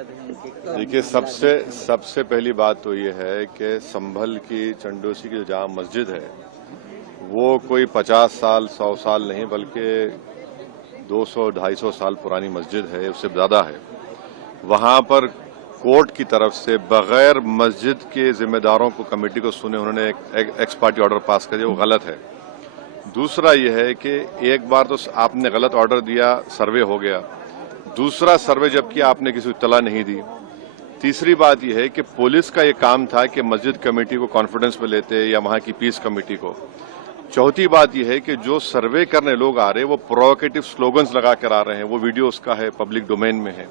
सांसद हैं उनके। देखिए, सबसे पहली बात तो ये है कि संभल की चंडोसी की जो जामा मस्जिद है वो कोई 50 साल 100 साल नहीं बल्कि 200-250 साल पुरानी मस्जिद है, उससे ज़्यादा है। वहां पर कोर्ट की तरफ से बगैर मस्जिद के जिम्मेदारों को कमेटी को सुने उन्होंने एक एक्स पार्टी ऑर्डर पास कर दिया, वो गलत है। दूसरा यह है कि एक बार तो आपने गलत ऑर्डर दिया, सर्वे हो गया, दूसरा सर्वे जब किया आपने किसी को इत्तला नहीं दी। तीसरी बात यह है कि पुलिस का ये काम था कि मस्जिद कमेटी को कॉन्फिडेंस में लेते या वहां की पीस कमेटी को। चौथी बात यह है कि जो सर्वे करने लोग आ रहे हैं वो प्रोवोकेटिव स्लोगन्स लगा कर आ रहे हैं, वो वीडियो उसका है, पब्लिक डोमेन में है।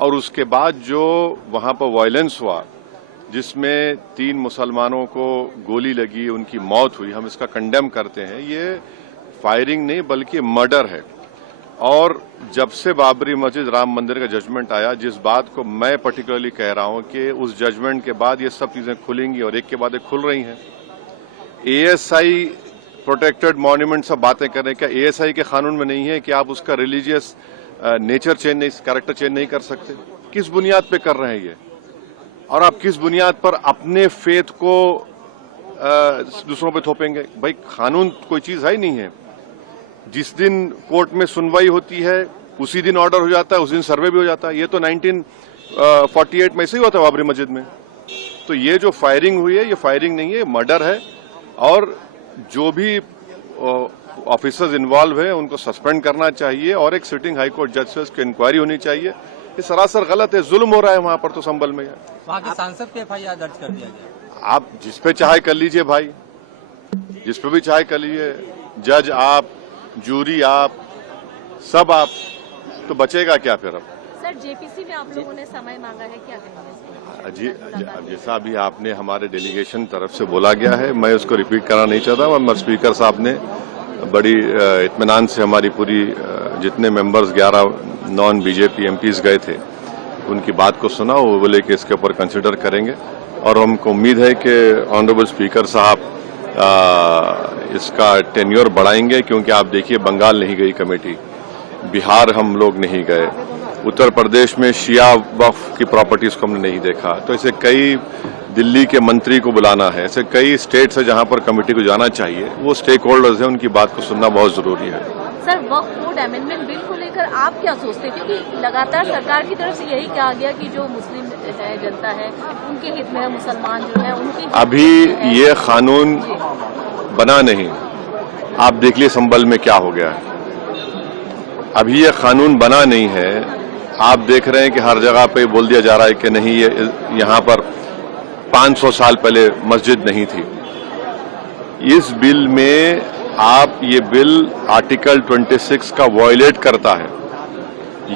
और उसके बाद जो वहां पर वायलेंस हुआ जिसमें 3 मुसलमानों को गोली लगी, उनकी मौत हुई, हम इसका कंडेम करते हैं। ये फायरिंग नहीं बल्कि मर्डर है। और जब से बाबरी मस्जिद राम मंदिर का जजमेंट आया, जिस बात को मैं पर्टिकुलरली कह रहा हूं कि उस जजमेंट के बाद ये सब चीजें खुलेंगी और एक के बाद एक खुल रही हैं। एएसआई प्रोटेक्टेड मॉन्यूमेंट सब बातें कर रहे हैं, क्या एएसआई के कानून में नहीं है कि आप उसका रिलीजियस नेचर चेंज नहीं, कैरेक्टर चेंज नहीं कर सकते? किस बुनियाद पे कर रहे हैं ये? और आप किस बुनियाद पर अपने फेथ को दूसरों पे थोपेंगे? भाई, कानून कोई चीज है ही नहीं है। जिस दिन कोर्ट में सुनवाई होती है उसी दिन ऑर्डर हो जाता है, उस दिन सर्वे भी हो जाता है। ये तो 1948 में ऐसे ही हुआ था बाबरी मस्जिद में। तो ये जो फायरिंग हुई है ये फायरिंग नहीं है, मर्डर है। और जो भी ऑफिसर्स इन्वॉल्व है उनको सस्पेंड करना चाहिए और एक सिटिंग हाईकोर्ट जज से उसकी इंक्वायरी होनी चाहिए। ये सरासर गलत है, जुल्म हो रहा है वहां पर। तो संभल में वहां के सांसद पे एफआईआर दर्ज कर दिया गया। आप जिस पे चाहे कर लीजिए भाई, जिस पे भी चाहे कर लीजिए, जज आप, जूरी आप, सब आप, तो बचेगा क्या फिर? अब सर, जेपीसी में आप लोगों ने समय मांगा है, क्या कहेंगे? जी, जैसा अभी आपने हमारे डेलीगेशन तरफ से बोला गया है, मैं उसको रिपीट करना नहीं चाहता। मगर स्पीकर साहब ने बड़ी इत्मीनान से हमारी पूरी जितने मेंबर्स 11 नॉन बीजेपी एमपीज गए थे उनकी बात को सुना। वो बोले कि इसके ऊपर कंसिडर करेंगे और हमको उम्मीद है कि ऑनरेबल स्पीकर साहब इसका टेन्योर बढ़ाएंगे। क्योंकि आप देखिए, बंगाल नहीं गई कमेटी, बिहार हम लोग नहीं गए, उत्तर प्रदेश में शिया वक्फ की प्रॉपर्टीज को हमने नहीं देखा। तो ऐसे कई, दिल्ली के मंत्री को बुलाना है, ऐसे कई स्टेट्स है जहां पर कमेटी को जाना चाहिए। वो स्टेक होल्डर्स हैं, उनकी बात को सुनना बहुत जरूरी है। सर, वक्फ बोर्ड अमेंडमेंट बिल को लेकर आप क्या सोचते हैं? क्योंकि लगातार सरकार की तरफ से यही कहा गया कि जो मुस्लिम जनता है उनके हित में है, मुसलमान जो है उनकी। अभी ये कानून बना नहीं, आप देख लीजिए संभल में क्या हो गया है। अभी ये कानून बना नहीं है। आप देख रहे हैं कि हर जगह पे बोल दिया जा रहा है कि नहीं, ये यहाँ पर 500 साल पहले मस्जिद नहीं थी। इस बिल में ये बिल आर्टिकल 26 का वायलेट करता है।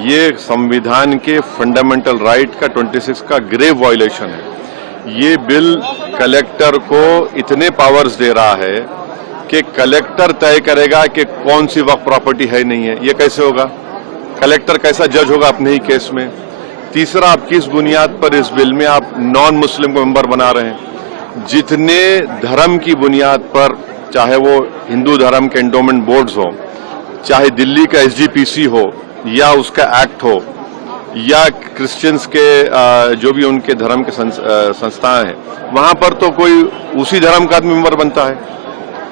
ये संविधान के फंडामेंटल राइट का 26 का ग्रेव वायलेशन है। ये बिल कलेक्टर को इतने पावर्स दे रहा है कि कलेक्टर तय करेगा कि कौन सी वक्फ प्रॉपर्टी है नहीं है। ये कैसे होगा? कलेक्टर कैसा जज होगा अपने ही केस में? तीसरा, आप किस बुनियाद पर इस बिल में आप नॉन मुस्लिम को मेंबर बना रहे हैं? जितने धर्म की बुनियाद पर, चाहे वो हिंदू धर्म के एंडोमेंट बोर्ड्स हो, चाहे दिल्ली का एसजीपीसी हो या उसका एक्ट हो, या क्रिश्चियंस के जो भी उनके धर्म के संस्थाएं हैं, वहां पर तो कोई उसी धर्म का आदमी मेंबर बनता है।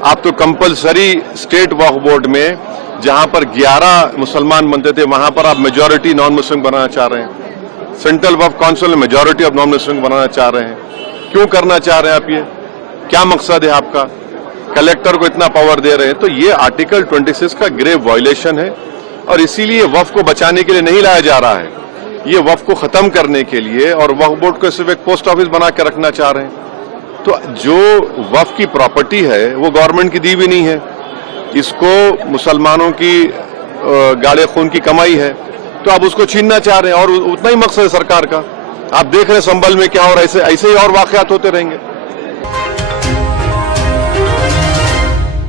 आप तो कंपलसरी स्टेट वक्फ बोर्ड में जहां पर 11 मुसलमान बनते थे वहां पर आप मेजॉरिटी नॉन मुस्लिम बनाना चाह रहे हैं। सेंट्रल वक्फ काउंसिल में मेजॉरिटी ऑफ नॉन मुस्लिम बनाना चाह रहे हैं। क्यों करना चाह रहे हैं आप? ये क्या मकसद है आपका? कलेक्टर को इतना पावर दे रहे हैं। तो ये आर्टिकल 26 का ग्रेव वायलेशन है और इसीलिए वक्फ को बचाने के लिए नहीं लाया जा रहा है, ये वक्फ को खत्म करने के लिए, और वक्फ बोर्ड को सिर्फ एक पोस्ट ऑफिस बना के रखना चाह रहे हैं। तो जो वक्फ की प्रॉपर्टी है वो गवर्नमेंट की दी भी नहीं है, इसको मुसलमानों की गाड़े खून की कमाई है, तो आप उसको छीनना चाह रहे हैं। और उतना ही मकसद है सरकार का। आप देख रहे हैं संभल में क्या, और ऐसे ही और वाकयात होते रहेंगे।